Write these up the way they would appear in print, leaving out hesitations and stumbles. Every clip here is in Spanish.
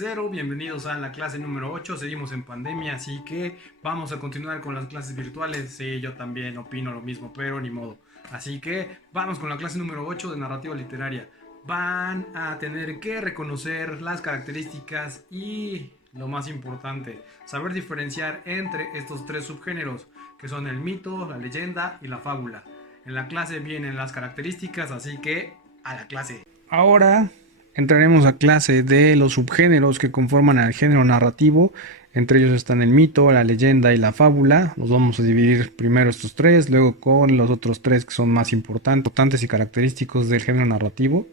cero, bienvenidos a la clase número 8. Seguimos en pandemia, así que vamos a continuar con las clases virtuales. Sí, yo también opino lo mismo, pero ni modo. Así que vamos con la clase número 8 de narrativa literaria. Van a tener que reconocer las características y, lo más importante, saber diferenciar entre estos tres subgéneros, que son el mito, la leyenda y la fábula. En la clase vienen las características, así que a la clase. Ahora entraremos a clase de los subgéneros que conforman al género narrativo. Entre ellos están el mito, la leyenda y la fábula. Los vamos a dividir primero estos tres, luego con los otros tres que son más importantes y característicos del género narrativo.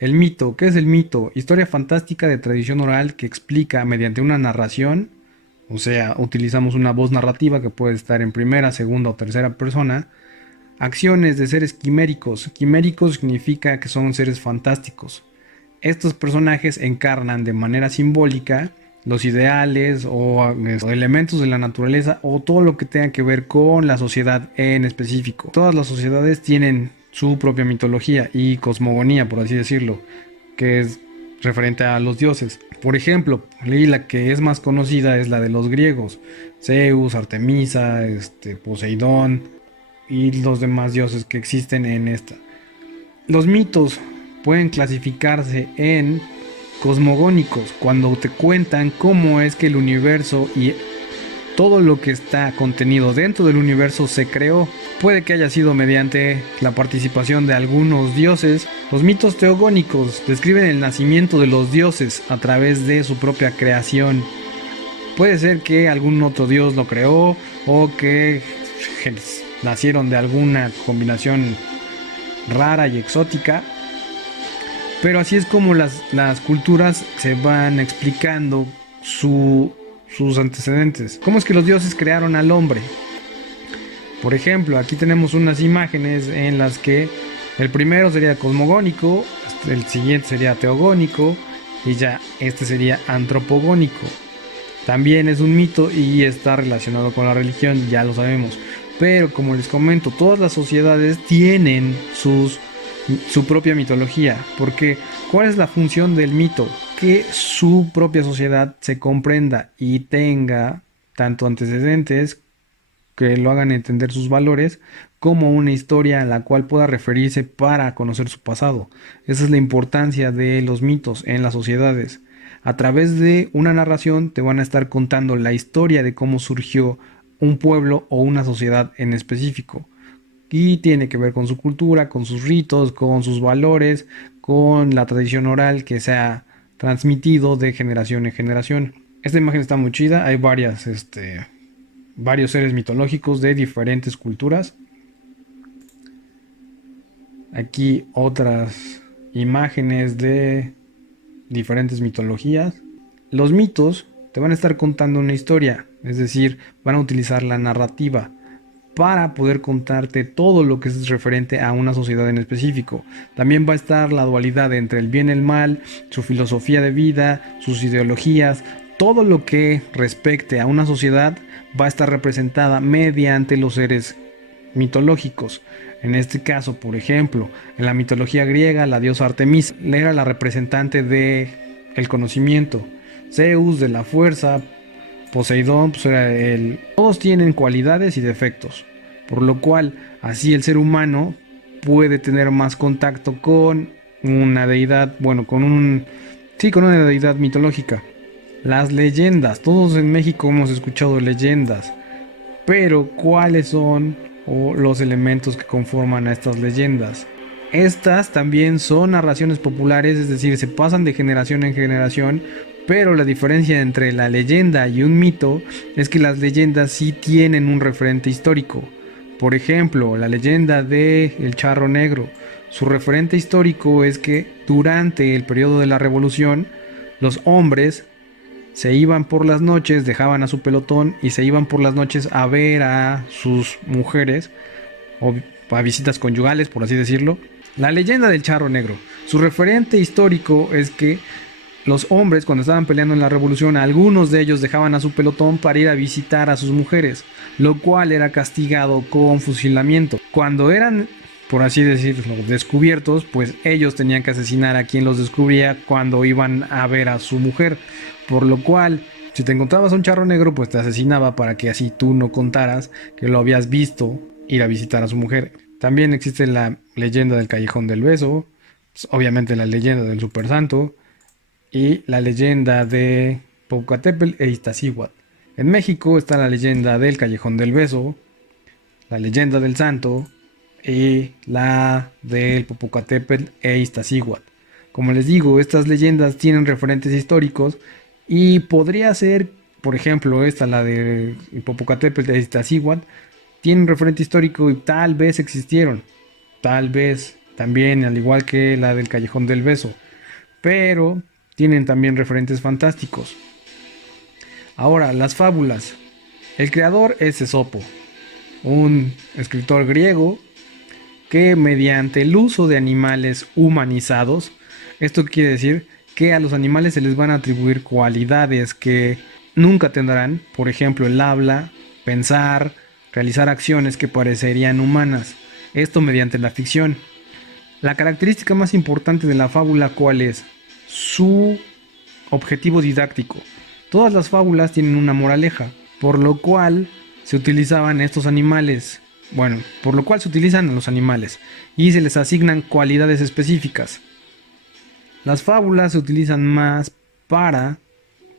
El mito. ¿Qué es el mito? Historia fantástica de tradición oral que explica mediante una narración, o sea, utilizamos una voz narrativa que puede estar en primera, segunda o tercera persona, acciones de seres quiméricos. Quiméricos significa que son seres fantásticos. Estos personajes encarnan de manera simbólica los ideales o elementos de la naturaleza o todo lo que tenga que ver con la sociedad en específico. Todas las sociedades tienen su propia mitología y cosmogonía, por así decirlo, que es referente a los dioses. Por ejemplo, la que es más conocida es la de los griegos: Zeus, Artemisa, Poseidón y los demás dioses que existen en esta. Los mitos pueden clasificarse en cosmogónicos, cuando te cuentan cómo es que el universo y todo lo que está contenido dentro del universo se creó. Puede que haya sido mediante la participación de algunos dioses. Los mitos teogónicos describen el nacimiento de los dioses a través de su propia creación. Puede ser que algún otro dios lo creó o que nacieron de alguna combinación rara y exótica. Pero así es como las culturas se van explicando sus antecedentes. ¿Cómo es que los dioses crearon al hombre? Por ejemplo, aquí tenemos unas imágenes en las que el primero sería cosmogónico, el siguiente sería teogónico y ya este sería antropogónico. También es un mito y está relacionado con la religión, ya lo sabemos. Pero como les comento, todas las sociedades tienen su propia mitología. Porque ¿cuál es la función del mito? Que su propia sociedad se comprenda y tenga tanto antecedentes que lo hagan entender sus valores, como una historia a la cual pueda referirse para conocer su pasado. Esa es la importancia de los mitos en las sociedades. A través de una narración te van a estar contando la historia de cómo surgió un pueblo o una sociedad en específico. Y tiene que ver con su cultura, con sus ritos, con sus valores, con la tradición oral que se ha transmitido de generación en generación. Esta imagen está muy chida. Hay varios seres mitológicos de diferentes culturas. Aquí otras imágenes de diferentes mitologías. Los mitos te van a estar contando una historia, es decir, van a utilizar la narrativa para poder contarte todo lo que es referente a una sociedad en específico. También va a estar la dualidad entre el bien y el mal, su filosofía de vida, sus ideologías. Todo lo que respecte a una sociedad va a estar representada mediante los seres mitológicos. En este caso, por ejemplo, en la mitología griega, la diosa Artemisa era la representante del conocimiento. Zeus de la fuerza, Poseidón pues era todos tienen cualidades y defectos, por lo cual así el ser humano puede tener más contacto con una deidad, con una deidad mitológica. Las leyendas, todos en México hemos escuchado leyendas, pero ¿cuáles son los elementos que conforman a estas leyendas? Estas también son narraciones populares, es decir, se pasan de generación en generación. Pero la diferencia entre la leyenda y un mito es que las leyendas sí tienen un referente histórico. Por ejemplo, la leyenda de El Charro Negro. Su referente histórico es que durante el periodo de la Revolución, los hombres se iban por las noches, dejaban a su pelotón y se iban por las noches a ver a sus mujeres, o a visitas conyugales, por así decirlo. La leyenda del Charro Negro. Su referente histórico es que los hombres, cuando estaban peleando en la revolución, algunos de ellos dejaban a su pelotón para ir a visitar a sus mujeres, lo cual era castigado con fusilamiento. Cuando eran por así decirlo, descubiertos, pues ellos tenían que asesinar a quien los descubría cuando iban a ver a su mujer, por lo cual si te encontrabas a un charro negro, pues te asesinaba para que así tú no contaras que lo habías visto ir a visitar a su mujer. También existe la leyenda del Callejón del Beso, obviamente la leyenda del Super Santo y la leyenda de Popocatépetl e Iztaccíhuatl. En México está la leyenda del Callejón del Beso, la leyenda del Santo y la del Popocatépetl e Iztaccíhuatl. Como les digo, estas leyendas tienen referentes históricos y podría ser, por ejemplo, esta, la de Popocatépetl e Iztaccíhuatl, tiene un referente histórico y tal vez existieron, tal vez también, al igual que la del Callejón del Beso, pero tienen también referentes fantásticos. Ahora, las fábulas. El creador es Esopo, un escritor griego que mediante el uso de animales humanizados, esto quiere decir que a los animales se les van a atribuir cualidades que nunca tendrán, por ejemplo el habla, pensar, realizar acciones que parecerían humanas, esto mediante la ficción. La característica más importante de la fábula, ¿cuál es? Su objetivo didáctico. Todas las fábulas tienen una moraleja, por lo cual se utilizaban estos animales. Bueno, por lo cual se utilizan a los animales y se les asignan cualidades específicas. Las fábulas se utilizan más para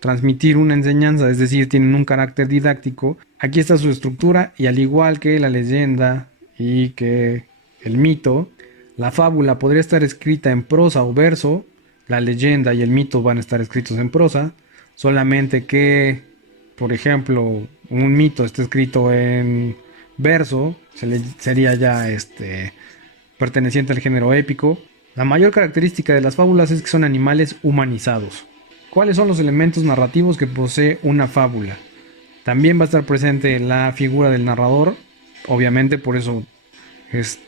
transmitir una enseñanza, es decir, tienen un carácter didáctico. Aquí está su estructura y al igual que la leyenda y que el mito, la fábula podría estar escrita en prosa o verso, la leyenda y el mito van a estar escritos en prosa, solamente que, por ejemplo, un mito está escrito en verso, sería ya perteneciente al género épico. La mayor característica de las fábulas es que son animales humanizados. ¿Cuáles son los elementos narrativos que posee una fábula? También va a estar presente la figura del narrador, obviamente por eso es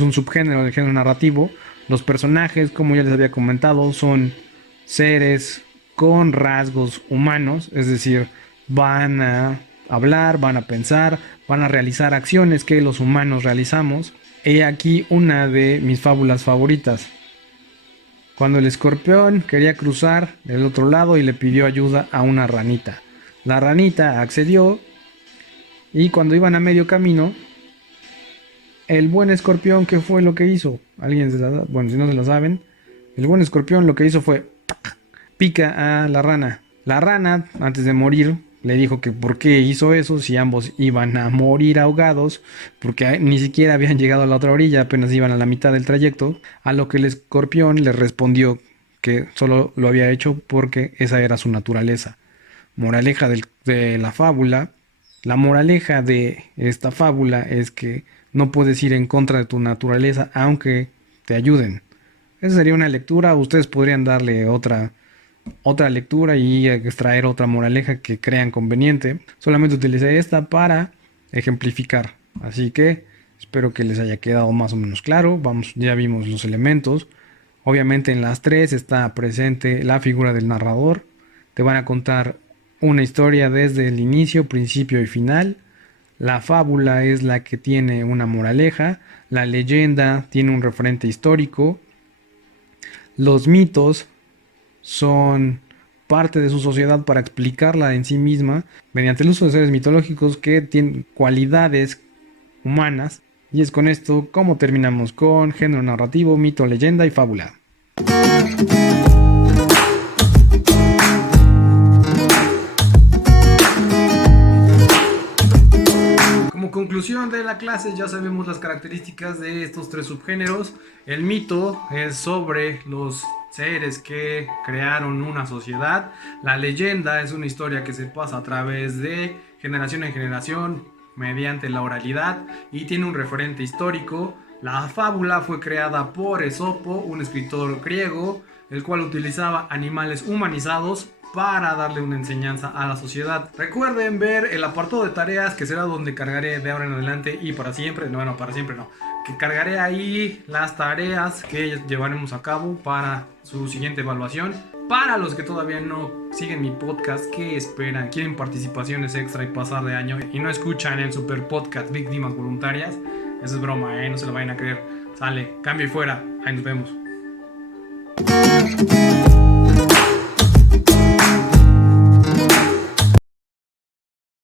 un subgénero del género narrativo. Los personajes, como ya les había comentado, son seres con rasgos humanos, es decir, van a hablar, van a pensar, van a realizar acciones que los humanos realizamos. He aquí una de mis fábulas favoritas. Cuando el escorpión quería cruzar del otro lado y le pidió ayuda a una ranita. La ranita accedió y cuando iban a medio camino, el buen escorpión, ¿qué fue lo que hizo? Alguien bueno, si no se lo saben, el buen escorpión lo que hizo fue pica a la rana. La rana, antes de morir, le dijo que por qué hizo eso si ambos iban a morir ahogados, porque ni siquiera habían llegado a la otra orilla, apenas iban a la mitad del trayecto, a lo que el escorpión le respondió que solo lo había hecho porque esa era su naturaleza. Moraleja de la fábula. La moraleja de esta fábula es que no puedes ir en contra de tu naturaleza aunque te ayuden. Esa sería una lectura, ustedes podrían darle otra lectura y extraer otra moraleja que crean conveniente. Solamente utilicé esta para ejemplificar. Así que espero que les haya quedado más o menos claro. Ya vimos los elementos. Obviamente en las tres está presente la figura del narrador. Te van a contar una historia desde el inicio, principio y final. La fábula es la que tiene una moraleja. La leyenda tiene un referente histórico. Los mitos son parte de su sociedad para explicarla en sí misma mediante el uso de seres mitológicos que tienen cualidades humanas. Y es con esto como terminamos con género narrativo, mito, leyenda y fábula. Como conclusión de la clase, ya sabemos las características de estos tres subgéneros. El mito es sobre los seres que crearon una sociedad. La leyenda es una historia que se pasa a través de generación en generación mediante la oralidad y tiene un referente histórico. La fábula fue creada por Esopo, un escritor griego, el cual utilizaba animales humanizados para darle una enseñanza a la sociedad. Recuerden ver el apartado de tareas, que será donde cargaré de ahora en adelante y para siempre, no, para siempre no, que cargaré ahí las tareas que llevaremos a cabo para su siguiente evaluación. Para los que todavía no siguen mi podcast, ¿qué esperan? ¿Quieren participaciones extra y pasar de año y no escuchan el super podcast Víctimas Voluntarias? Esa es broma, no se lo vayan a creer. Sale, cambio y fuera. Ahí nos vemos.